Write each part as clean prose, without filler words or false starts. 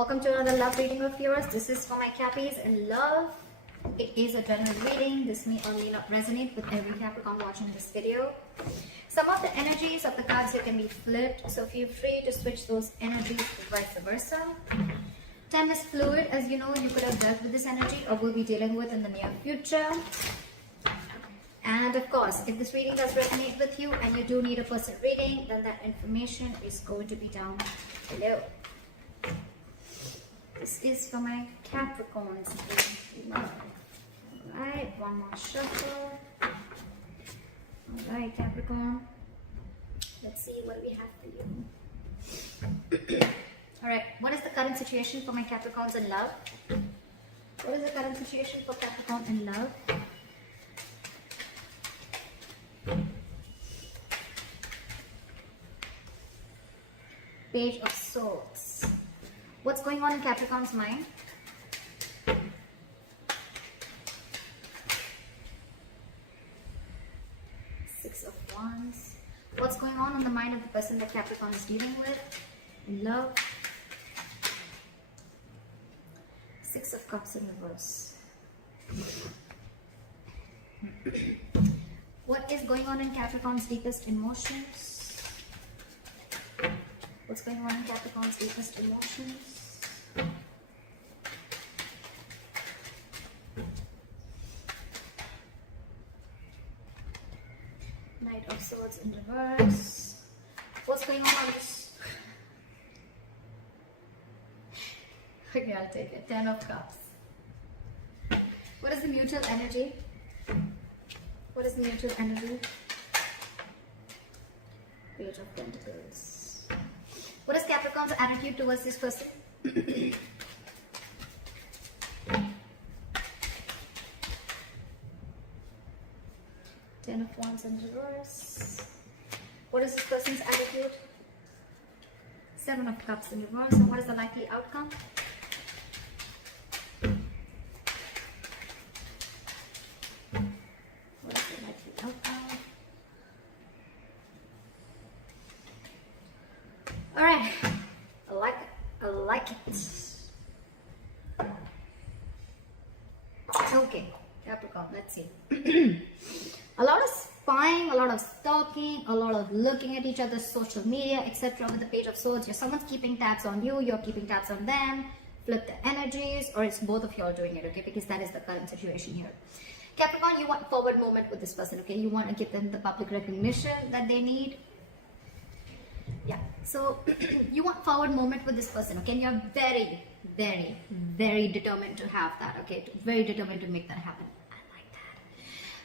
Welcome to another love reading of yours. This is for my Cappies in love. It is a general reading. This may or may not resonate with every Capricorn watching this video. Some of the energies of the cards here can be flipped, so feel free to switch those energies vice versa. Time is fluid, as you know. You could have dealt with this energy or will be dealing with in the near future. And of course, if this reading does resonate with you and you do need a personal reading, then that information is going to be down below. This is for my Capricorns. Alright, one more shuffle. Alright, Capricorn. Let's see what we have for you. Alright, what is the current situation for my Capricorns in love? What is the current situation for Capricorn in love? Page of Swords. What's going on in Capricorn's mind? Six of Wands. What's going on in the mind of the person that Capricorn is dealing with? In love. Six of Cups in reverse. What is going on in Capricorn's deepest emotions? What's going on in Capricorn's deepest emotions? Knight of Swords in reverse. What's going on this? Okay, I'll take it. 10 of Cups. What is the mutual energy? What is the mutual energy? Page of Pentacles. What is Capricorn's attitude towards this person? 10 of Wands in reverse. What is this person's attitude? 7 of Cups in reverse. And what is the likely outcome? What is the likely outcome? Alright, I like it. I like it. Okay, Capricorn, let's see. A lot of spying, a lot of stalking, a lot of looking at each other's social media, etc. With the Page of Swords. Someone's keeping tabs on you, you're keeping tabs on them. Flip the energies, or it's both of you all doing it, okay? Because that is the current situation here. Capricorn, you want forward movement with this person, okay? You want to give them the public recognition that they need. Yeah, so you want forward movement with this person, okay? And you're very, very, very determined to have that, okay? Very determined to make that happen. I like that.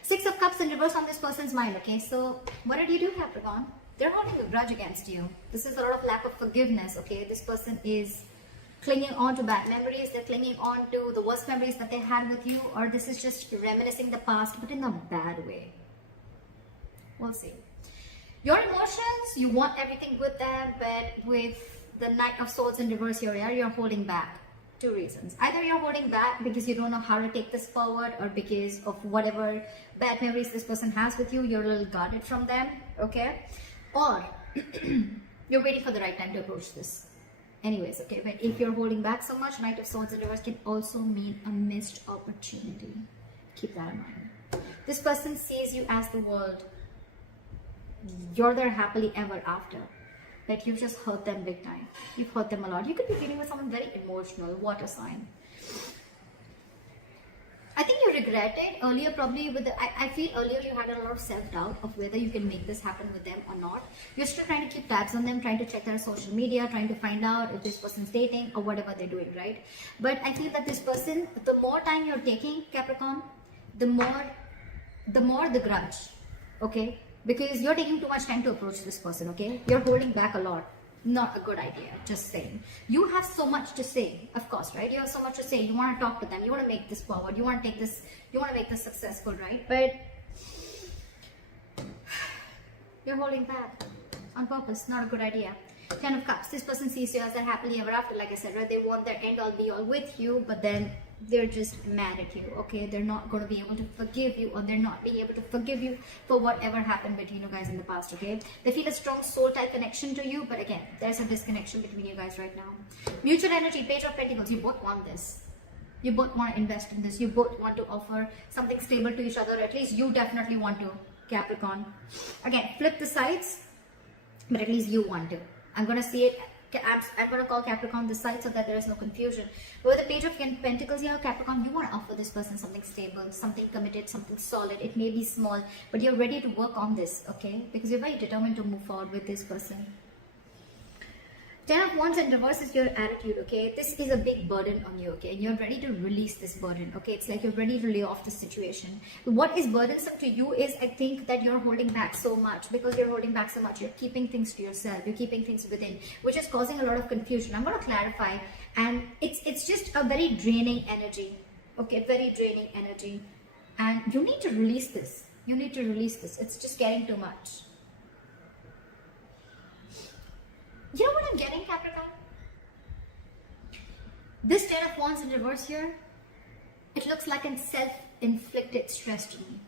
6 of Cups in reverse on this person's mind, okay? So what did you do, Capricorn? They're holding a grudge against you. This is a lot of lack of forgiveness, okay? This person is clinging on to bad memories. They're clinging on to the worst memories that they had with you, or this is just reminiscing the past, but in a bad way. We'll see. Your emotions, you want everything with them, but with the Knight of Swords in reverse here, you're holding back. 2 reasons. Either you're holding back because you don't know how to take this forward, or because of whatever bad memories this person has with you, you're a little guarded from them, okay? Or you're waiting for the right time to approach this. Anyways, okay, but if you're holding back so much, Knight of Swords in reverse can also mean a missed opportunity. Keep that in mind. This person sees you as the world. You're there happily ever after, but you've just hurt them big time. You've hurt them a lot. You could be dealing with someone very emotional, water sign. I think you regretted earlier, probably with the, I feel earlier you had a lot of self-doubt of whether you can make this happen with them or not. You're still trying to keep tabs on them, trying to check their social media, trying to find out if this person's dating or whatever they're doing, right? But I feel that this person, the more time you're taking, Capricorn, the more the grudge, okay? Because you're taking too much time to approach this person, okay? You're holding back a lot. Not a good idea, just saying. You have so much to say, of course, right? You have so much to say. You want to talk to them. You want to make this forward. You want to take this, you want to make this successful, right? But you're holding back on purpose. Not a good idea. Ten of Cups. This person sees you as their happily ever after, like I said, right? They want their end all be all with you, but then they're just mad at you, okay? They're not going to be able to forgive you, or they're not being able to forgive you for whatever happened between you guys in the past, okay? They feel a strong soul type connection to you, but again, there's a disconnection between you guys right now. Mutual energy, Page of Pentacles. You both want this. You both want to invest in this. You both want to offer something stable to each other. At least you definitely want to, Capricorn. Again, flip the sides, but at least you want to. I'm going to see it. I'm going to call Capricorn this side so that there is no confusion. With the Page of Pentacles here, Capricorn, you want to offer this person something stable, something committed, something solid. It may be small, but you're ready to work on this, okay? Because you're very determined to move forward with this person. Ten of Wands in reverse is your attitude, okay? This is a big burden on you, okay? And you're ready to release this burden, okay? It's like you're ready to lay off the situation. What is burdensome to you is, I think, that you're holding back so much. Because you're holding back so much, you're keeping things to yourself. You're keeping things within, which is causing a lot of confusion. I'm going to clarify. And it's just a very draining energy, okay? Very draining energy. And you need to release this. You need to release this. It's just getting too much. You know what I'm getting, Capricorn? This Ten of Wands in reverse here, it looks like a self-inflicted stress to me.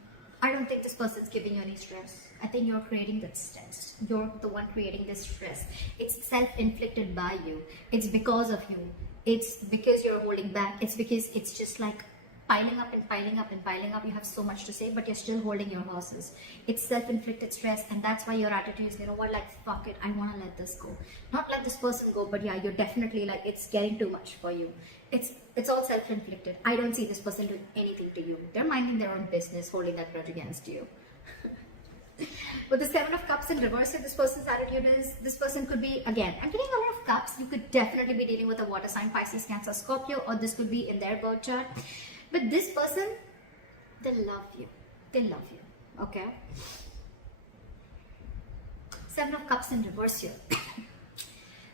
I don't think this person's giving you any stress. I think you're creating that stress. You're the one creating this stress. It's self-inflicted by you. It's because of you. It's because you're holding back. It's because it's just like piling up and piling up and piling up. You have so much to say, but you're still holding your horses. It's self-inflicted stress, and that's why your attitude is, you know what, like, fuck it, I want to let this go. Not let this person go, but yeah, you're definitely like, it's getting too much for you. It's all self-inflicted. I don't see this person doing anything to you. They're minding their own business, holding that grudge against you. With the Seven of Cups in reverse, this person's attitude is, this person could be, again, I'm getting a lot of cups. You could definitely be dealing with a water sign, Pisces, Cancer, Scorpio, or this could be in their birth chart. But this person, they love you. They love you. Okay? Seven of Cups in reverse here.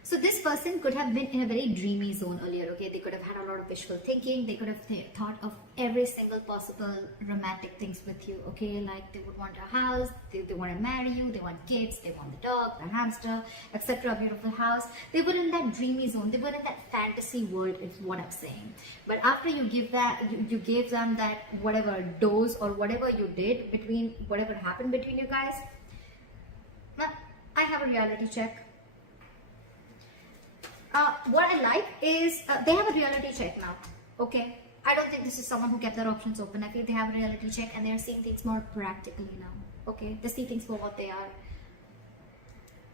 So this person could have been in a very dreamy zone earlier, okay? They could have had a lot of wishful thinking. They could have thought of every single possible romantic things with you, okay? Like they would want a house, they want to marry you, they want kids, they want the dog, the hamster, etc., a beautiful house. They were in that dreamy zone. They were in that fantasy world, is what I'm saying. But after you give that, you gave them that whatever dose or whatever you did between, whatever happened between you guys, now, I have a reality check. What I like is they have a reality check now, okay? I don't think this is someone who kept their options open. I feel they have a reality check and they're seeing things more practically now, okay? They see things for what they are.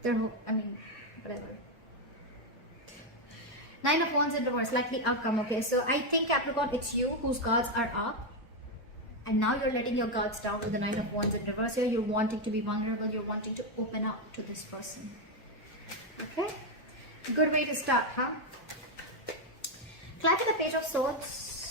I mean, whatever. Nine of Wands in reverse, likely outcome, okay? So I think, Capricorn, it's you whose guards are up. And now you're letting your guards down with the Nine of Wands in reverse here. You're wanting to be vulnerable. You're wanting to open up to this person, okay? Good way to start, huh? Clap with the Page of Swords,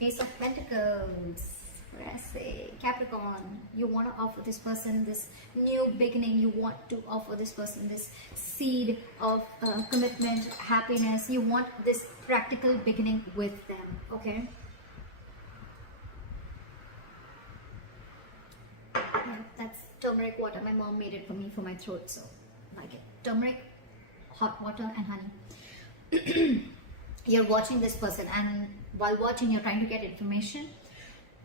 Ace of Pentacles. What did I say? Capricorn, you want to offer this person this new beginning. You want to offer this person this seed of commitment, happiness. You want this practical beginning with them, okay? That's turmeric water. My mom made it for me for my throat, so I like it. Turmeric, hot water and honey. You're watching this person, and while watching you're trying to get information.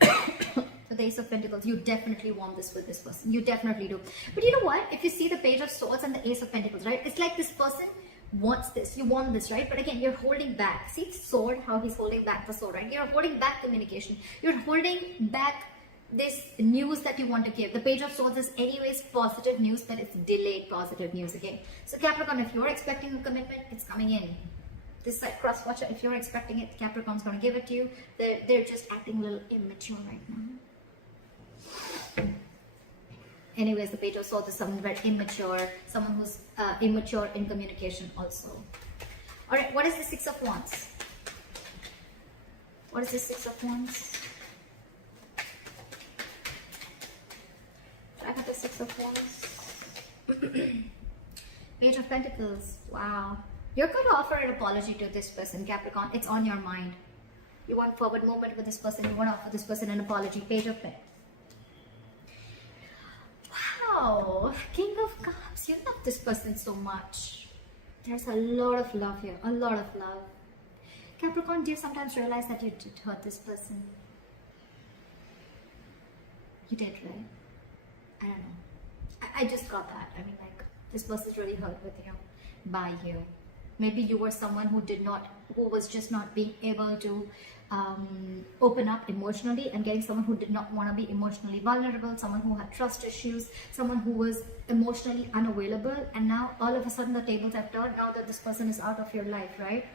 So the Ace of Pentacles, you definitely want this with this person. You definitely do. But you know what? If you see the Page of Swords and the Ace of Pentacles, right? It's like this person wants this. You want this, right? But again, you're holding back. See the sword, how he's holding back the sword, right? You're holding back communication. You're holding back this news that you want to give. The Page of Swords is anyways positive news, but it's delayed positive news, okay? So Capricorn, if you're expecting a commitment, it's coming in. This side cross watcher, if you're expecting it, Capricorn's going to give it to you. They're just acting a little immature right now. Anyways, the Page of Swords is someone very immature, someone who's immature in communication also. Alright, what is the Six of Wands? What is the Six of Wands? I got the Six of Wands. Page of Pentacles. Wow. You're going to offer an apology to this person, Capricorn. It's on your mind. You want forward movement with this person. You want to offer this person an apology. Page of Pentacles. Wow. King of Cups. You love this person so much. There's a lot of love here, a lot of love. Capricorn, do you sometimes realize that you did hurt this person? You did, right? I don't know. I just got that. I mean, like, this person's really hurt with you, by you. Maybe you were someone who was just not being able to open up emotionally, and getting someone who did not want to be emotionally vulnerable, someone who had trust issues, someone who was emotionally unavailable, and now all of a sudden the tables have turned now that this person is out of your life, right?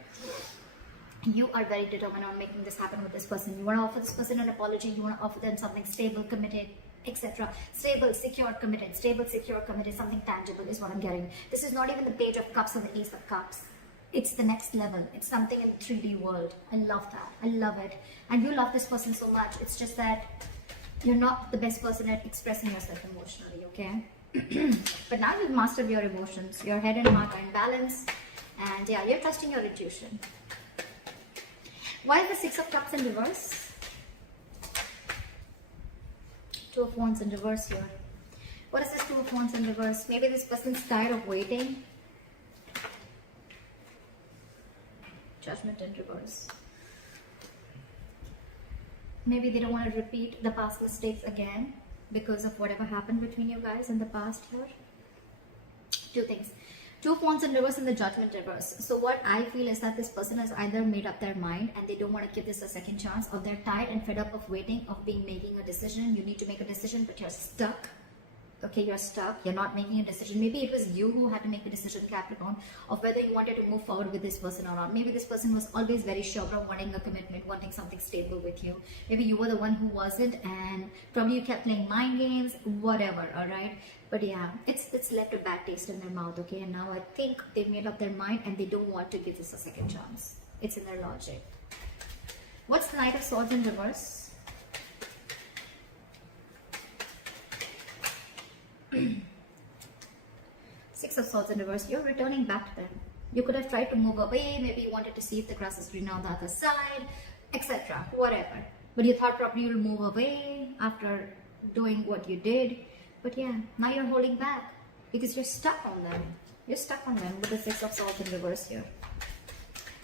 You are very determined on making this happen with this person. You want to offer this person an apology, you want to offer them something stable, committed, etc. Stable, secure, committed. Stable, secure, committed. Something tangible is what I'm getting. This is not even the Page of Cups or the Ace of Cups. It's the next level. It's something in the 3D world. I love that. I love it. And you love this person so much. It's just that you're not the best person at expressing yourself emotionally, okay? But now you've mastered your emotions. Your head and heart are in balance. And yeah, you're trusting your intuition. Why is the Six of Cups in reverse? Two of Wands in reverse here. What is this Two of Wands in reverse? Maybe this person's tired of waiting. Judgment in reverse. Maybe they don't want to repeat the past mistakes again because of whatever happened between you guys in the past here. Two things. Two of Wands in reverse and the Judgment reverse. So what I feel is that this person has either made up their mind and they don't want to give this a second chance, or they're tired and fed up of waiting, of making a decision. You need to make a decision, but you're stuck. Okay, you're stuck. You're not making a decision. Maybe it was you who had to make a decision, Capricorn, of whether you wanted to move forward with this person or not. Maybe this person was always very sure of wanting a commitment, wanting something stable with you. Maybe you were the one who wasn't, and probably you kept playing mind games, whatever, alright? But yeah, it's left a bad taste in their mouth, okay? And now I think they've made up their mind and they don't want to give this a second chance. It's in their logic. What's the Knight of Swords in reverse? Six of Swords in reverse. You're returning back to them. You could have tried to move away. Maybe you wanted to see if the grass is greener on the other side, etc. Whatever. But you thought probably you'll move away after doing what you did. But yeah, now you're holding back because you're stuck on them. You're stuck on them with the Six of Swords in reverse here.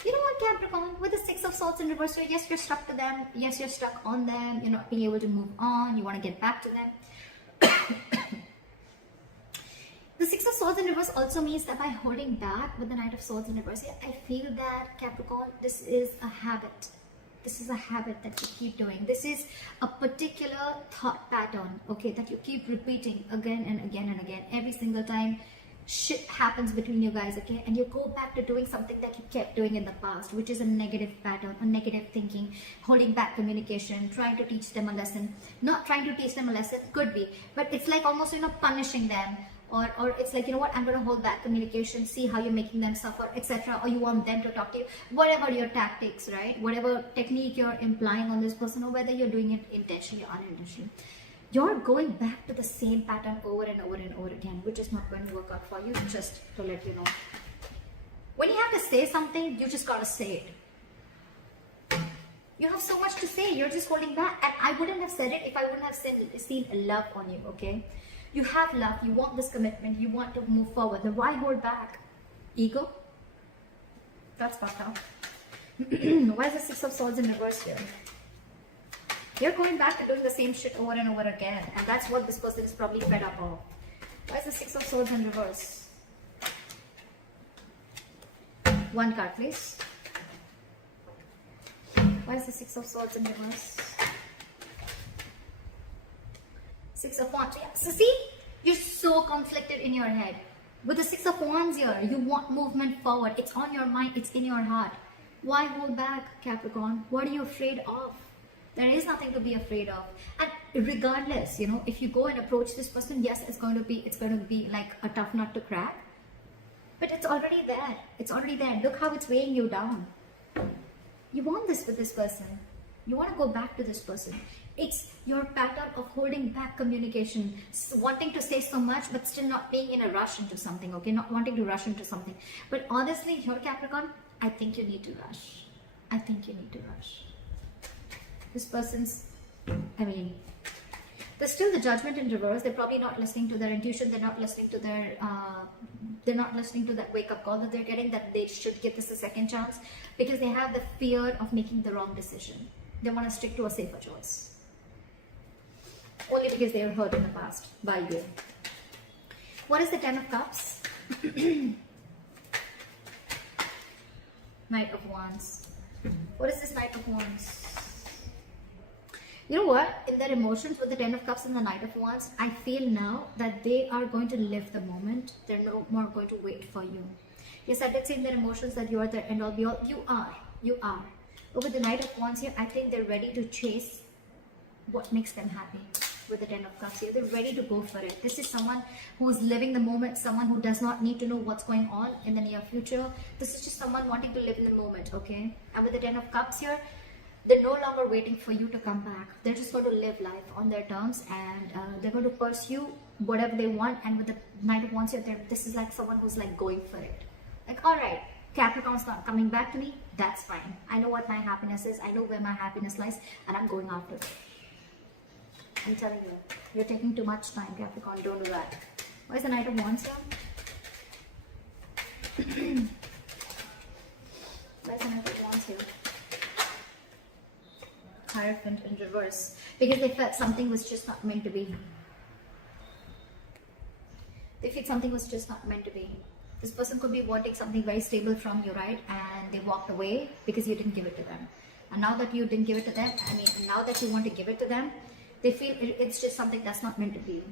You know what, Capricorn? With the Six of Swords in reverse here, yes, you're stuck to them. Yes, you're stuck on them. You're not being able to move on. You want to get back to them. The Six of Swords in reverse also means that by holding back with the Knight of Swords in reverse, I feel that, Capricorn, this is a habit. This is a habit that you keep doing. This is a particular thought pattern, okay, that you keep repeating again and again and again. Every single time shit happens between you guys, okay, and you go back to doing something that you kept doing in the past, which is a negative pattern, a negative thinking, holding back communication, trying to teach them a lesson. Not trying to teach them a lesson, could be, but it's like almost, punishing them. Or it's like, you know what, I'm going to hold back communication, see how you're making them suffer, etc. Or you want them to talk to you. Whatever your tactics, right? Whatever technique you're implying on this person, or whether you're doing it intentionally or unintentionally. You're going back to the same pattern over and over and over again, which is not going to work out for you, just to let you know. When you have to say something, you just got to say it. You have so much to say, you're just holding back. And I wouldn't have said it if I wouldn't have seen love on you, okay? You have love, you want this commitment, you want to move forward. Then why hold back? Ego? That's fucked up. Why is the Six of Swords in reverse here? You're going back to doing the same shit over and over again. And that's what this person is probably fed up of. Why is the Six of Swords in reverse? One card, please. Why is the Six of Swords in reverse? Six of Wands. Yeah. So see, you're so conflicted in your head. With the Six of Wands here, you want movement forward. It's on your mind. It's in your heart. Why hold back, Capricorn? What are you afraid of? There is nothing to be afraid of. And regardless, if you go and approach this person, yes, it's going to be like a tough nut to crack. But it's already there. It's already there. Look how it's weighing you down. You want this with this person. You want to go back to this person. It's your pattern of holding back communication, wanting to say so much but still not being in a rush into something, okay? Not wanting to rush into something. But honestly, your Capricorn, I think you need to rush. I think you need to rush. This person's, the There's still the Judgment in reverse. They're probably not listening to their intuition. They're not listening to their, they're not listening to that wake-up call that they're getting, that they should give this a second chance, because they have the fear of making the wrong decision. They want to stick to a safer choice. Only because they were hurt in the past by you. What is the Ten of Cups? Knight of Wands. What is this Knight of Wands? You know what? In their emotions with the Ten of Cups and the Knight of Wands, I feel now that they are going to live the moment. They're no more going to wait for you. Yes, I did say in their emotions that you are the end all be all. You are. You are. But with the Knight of Wands here, I think they're ready to chase what makes them happy. With the Ten of Cups here, they're ready to go for it. This is someone who is living the moment, someone who does not need to know what's going on in the near future. This is just someone wanting to live in the moment, okay? And with the Ten of Cups here, they're no longer waiting for you to come back. They're just going to live life on their terms, and they're going to pursue whatever they want. And with the Knight of Wands here, this is like someone who's like going for it. Like, all right, Capricorn's not coming back to me. That's fine. I know what my happiness is. I know where my happiness lies, and I'm going after it. I'm telling you, you're taking too much time, Capricorn. Don't do that. Why is the Knight of Wands here? Why is the Knight of Wands here? Hierophant in reverse. Because they felt something was just not meant to be. They feel something was just not meant to be. This person could be wanting something very stable from you, right? And they walked away because you didn't give it to them. And now that you didn't give it to them, now that you want to give it to them, they feel it's just something that's not meant to be.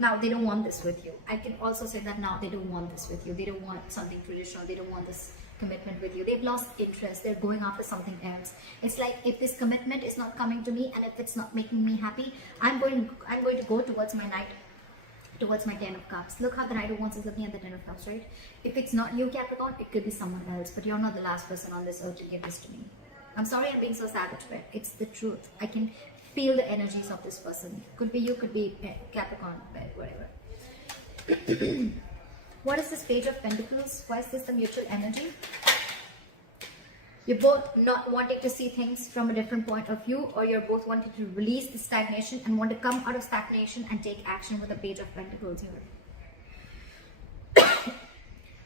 Now they don't want this with you. I can also say that now they don't want this with you. They don't want something traditional. They don't want this commitment with you. They've lost interest. They're going after something else. It's like, if this commitment is not coming to me and if it's not making me happy, I'm going to go towards my Knight, towards my Ten of Cups. Look how the Knight of Wands is looking at the Ten of Cups, right? If it's not you, Capricorn, it could be someone else, but you're not the last person on this earth to give this to me. I'm sorry I'm being so savage, but it's the truth. I can feel the energies of this person. Could be you, could be Capricorn, whatever. What is this Page of Pentacles? Why is this the mutual energy? You're both not wanting to see things from a different point of view, or you're both wanting to release the stagnation and want to come out of stagnation and take action with the Page of Pentacles here.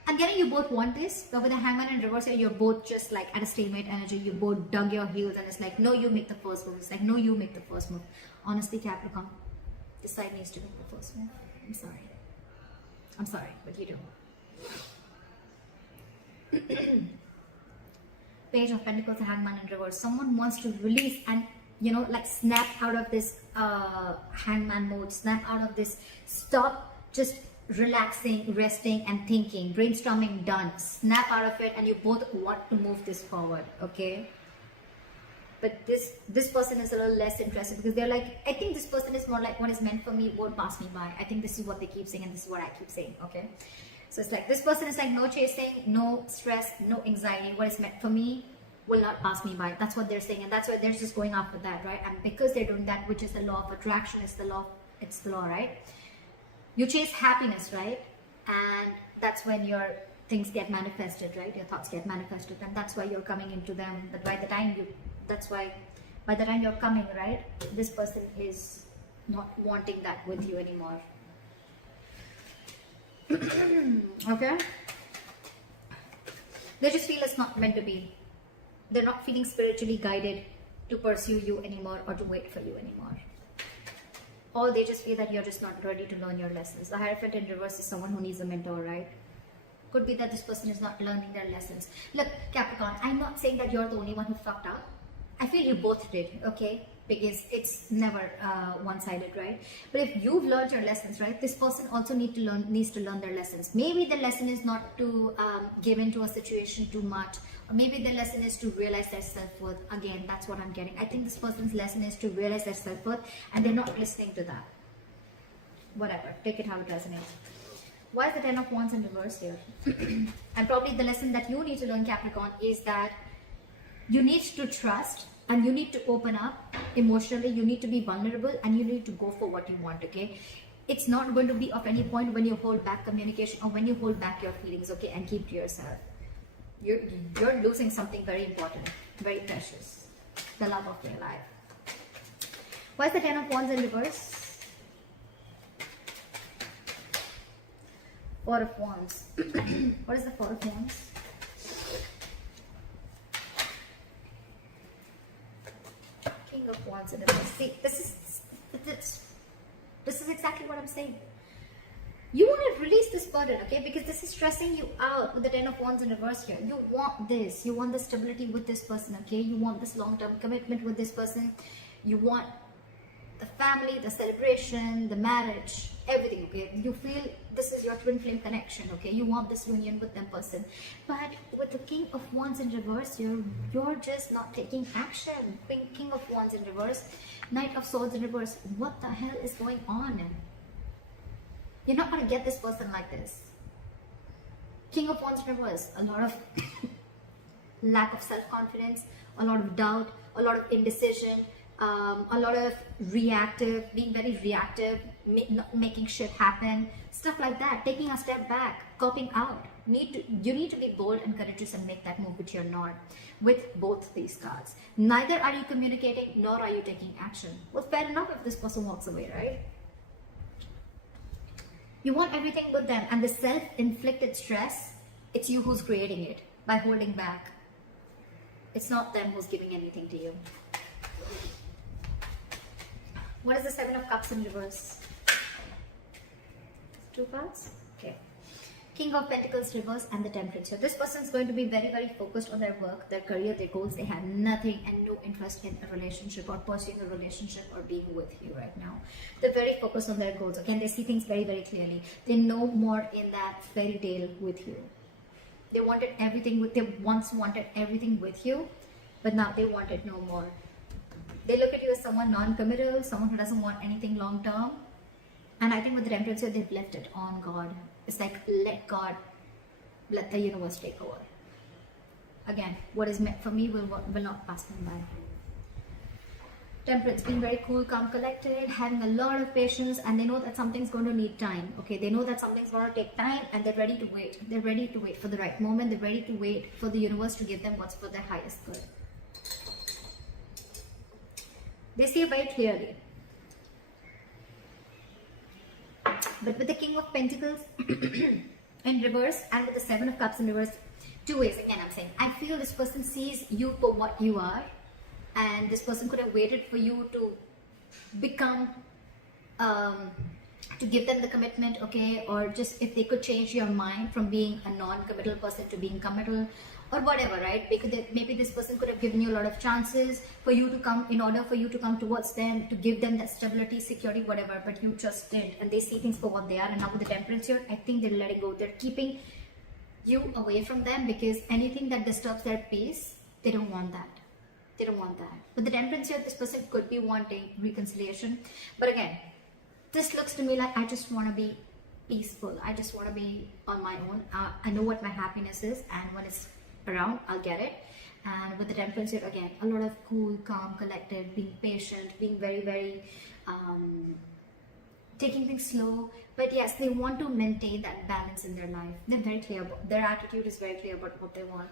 I'm getting you both want this, but with the Hangman in reverse here, you're both just like at a stalemate energy. You both dug your heels and it's like, no, you make the first move. It's like, no, you make the first move. Honestly, Capricorn, this side needs to make the first move. I'm sorry. I'm sorry, but you do. Page of Pentacles, the Hangman in reverse. Someone wants to release and, you know, like snap out of this hangman mode. Snap out of this. Stop just relaxing, resting and thinking. Brainstorming done. Snap out of it and you both want to move this forward, okay? But this person is a little less interested because they're like, I think this person is more like, what is meant for me won't pass me by. I think this is what they keep saying and this is what I keep saying, okay? So it's like, this person is like, no chasing, no stress, no anxiety. What is meant for me will not pass me by. That's what they're saying, and that's why they're just going after that, right? And because they're doing that, which is the law of attraction, it's the law, right? You chase happiness, right? And that's when your things get manifested, right? Your thoughts get manifested, and that's why you're coming into them. But by the time you're coming, right, this person is not wanting that with you anymore. Okay? They just feel it's not meant to be. They're not feeling spiritually guided to pursue you anymore or to wait for you anymore. Or they just feel that you're just not ready to learn your lessons. The Hierophant in reverse is someone who needs a mentor, right? Could be that this person is not learning their lessons. Look, Capricorn, I'm not saying that you're the only one who fucked up. I feel you both did, okay? Because it's never one-sided, right? But if you've learned your lessons, right, this person also needs to learn their lessons. Maybe the lesson is not to give into a situation too much, or maybe the lesson is to realize their self-worth. Again, that's what I'm getting. I think this person's lesson is to realize their self-worth, and they're not listening to that. Whatever, take it how it resonates. Why is the Ten of Wands in reverse here? And probably the lesson that you need to learn, Capricorn, is that you need to trust and you need to open up emotionally. You need to be vulnerable and you need to go for what you want, okay? it's not going to be of any point when you hold back communication or when you hold back your feelings, okay, and keep to yourself. You're losing something very important, very precious, the love of your life. Why is the Ten of Wands in reverse? Four of Wands. What is the Four of Wands? King of Wands in reverse. See, this is exactly what I'm saying. You want to release this burden, okay? Because this is stressing you out with the Ten of Wands in reverse here. You want this. You want the stability with this person, okay? You want this long-term commitment with this person. You want the family, the celebration, the marriage, everything, okay? You feel this is your twin flame connection, okay? You want this union with that person. But with the King of Wands in reverse here, you're just not taking action. King of Wands in reverse, Knight of Swords in reverse. What the hell is going on? You're not going to get this person like this. King of Wands in reverse, a lot of lack of self-confidence, a lot of doubt, a lot of indecision, a lot of reactive, being very reactive, not making shit happen, stuff like that, taking a step back, coping out. You need to be bold and courageous and make that move, which you're not with both these cards. Neither are you communicating, nor are you taking action. Well, fair enough if this person walks away, right? You want everything with them, and the self-inflicted stress, it's you who's creating it by holding back. It's not them who's giving anything to you. What is the Seven of Cups in reverse? Two cards? Okay. King of Pentacles reverse and the Temperance here. This person is going to be very, very focused on their work, their career, their goals. They have nothing and no interest in a relationship or pursuing a relationship or being with you right now. They're very focused on their goals. Again, they see things very, very clearly. They know more in that fairy tale with you. They wanted everything they once wanted everything with you, but now they want it no more. They look at you as someone non-committal, someone who doesn't want anything long-term. And I think with the Temperance here, they've left it on God. It's like, let God, let the universe take over. Again, what is meant for me will not pass me by. Temperance, being very cool, calm, collected, having a lot of patience, and they know that something's going to need time. Okay, they know that something's going to take time, and they're ready to wait. They're ready to wait for the right moment. They're ready to wait for the universe to give them what's for their highest good. They see it very clearly. But with the King of Pentacles in reverse and with the Seven of Cups in reverse, two ways again I'm saying. I feel this person sees you for what you are, and this person could have waited for you to become, to give them the commitment, okay, or just if they could change your mind from being a non-committal person to being committal, or whatever, right? Because maybe this person could have given you a lot of chances for you to come, in order for you to come towards them, to give them that stability, security, whatever, but you just didn't. And they see things for what they are. And now with the Temperance here, I think they're letting go. They're keeping you away from them because anything that disturbs their peace, they don't want that. They don't want that. With the Temperance here, this person could be wanting reconciliation. But again, this looks to me like I just want to be peaceful. I just want to be on my own. I know what my happiness is, and when it's around, I'll get it. And with the Temperance here, again, a lot of cool, calm, collected, being patient, being very, very taking things slow. But yes, they want to maintain that balance in their life. They're very clear about, their attitude is very clear about what they want.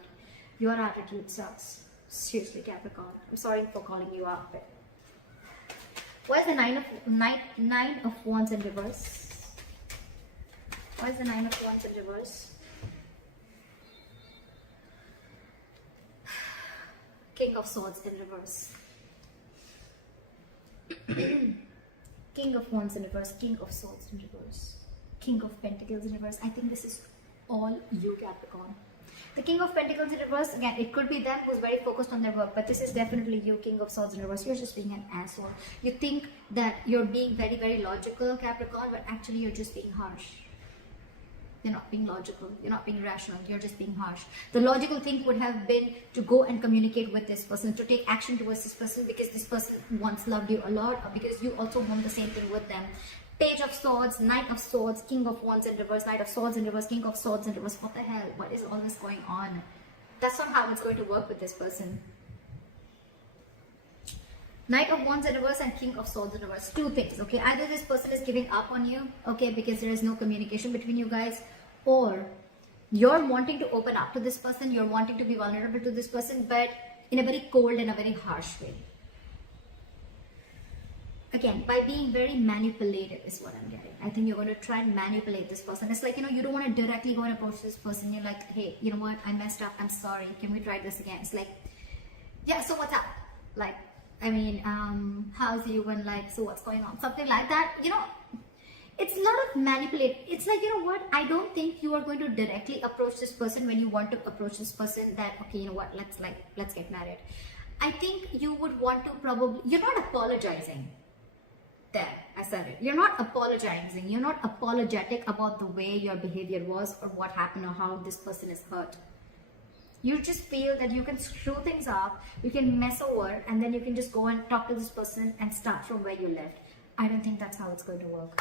Your attitude sucks. Seriously, Capricorn. I'm sorry for calling you out, but why is the Nine of Wands in reverse? Why is the Nine of Wands in reverse? King of Swords in reverse. King of Wands in reverse. King of Swords in reverse. King of Pentacles in reverse. I think this is all you, Capricorn. The King of Pentacles in reverse, again, it could be them who's very focused on their work, but this is definitely you, King of Swords in reverse. You're just being an asshole. You think that you're being very, very logical, Capricorn, but actually you're just being harsh. You're not being logical. You're not being rational. You're just being harsh. The logical thing would have been to go and communicate with this person, to take action towards this person because this person once loved you a lot, or because you also want the same thing with them. Page of Swords, Knight of Swords, King of Wands in reverse, Knight of Swords in reverse, King of Swords in reverse. What the hell? What is all this going on? That's not how it's going to work with this person. Knight of Wands in reverse and King of Swords in reverse. Two things, okay? Either this person is giving up on you, okay, because there is no communication between you guys, or you're wanting to open up to this person, you're wanting to be vulnerable to this person, but in a very cold and a very harsh way. Again, by being very manipulative is what I'm getting. I think you're going to try and manipulate this person. It's like, you know, you don't want to directly go and approach this person. You're like, hey, you know what? I messed up. I'm sorry. Can we try this again? It's like, yeah, so what's up? Like, I mean, how's you? And like, so what's going on? Something like that. You know, it's a lot of manipulate. It's like, you know what? I don't think you are going to directly approach this person when you want to approach this person that, okay, you know what? Let's get married. I think you would want to probably, you're not apologizing. There, I said it. You're not apologizing. You're not apologetic about the way your behavior was or what happened or how this person is hurt. You just feel that you can screw things up, you can mess over, and then you can just go and talk to this person and start from where you left. I don't think that's how it's going to work.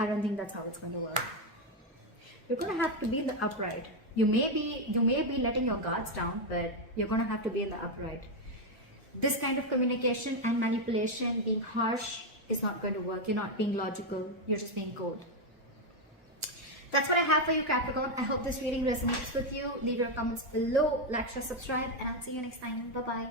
I don't think that's how it's going to work. You're going to have to be in the upright. You may be letting your guards down, but you're going to have to be in the upright. This kind of communication and manipulation, being harsh, is not going to work. You're not being logical. You're just being cold. That's what I have for you, Capricorn. I hope this reading resonates with you. Leave your comments below, like, share, subscribe, and I'll see you next time. Bye-bye.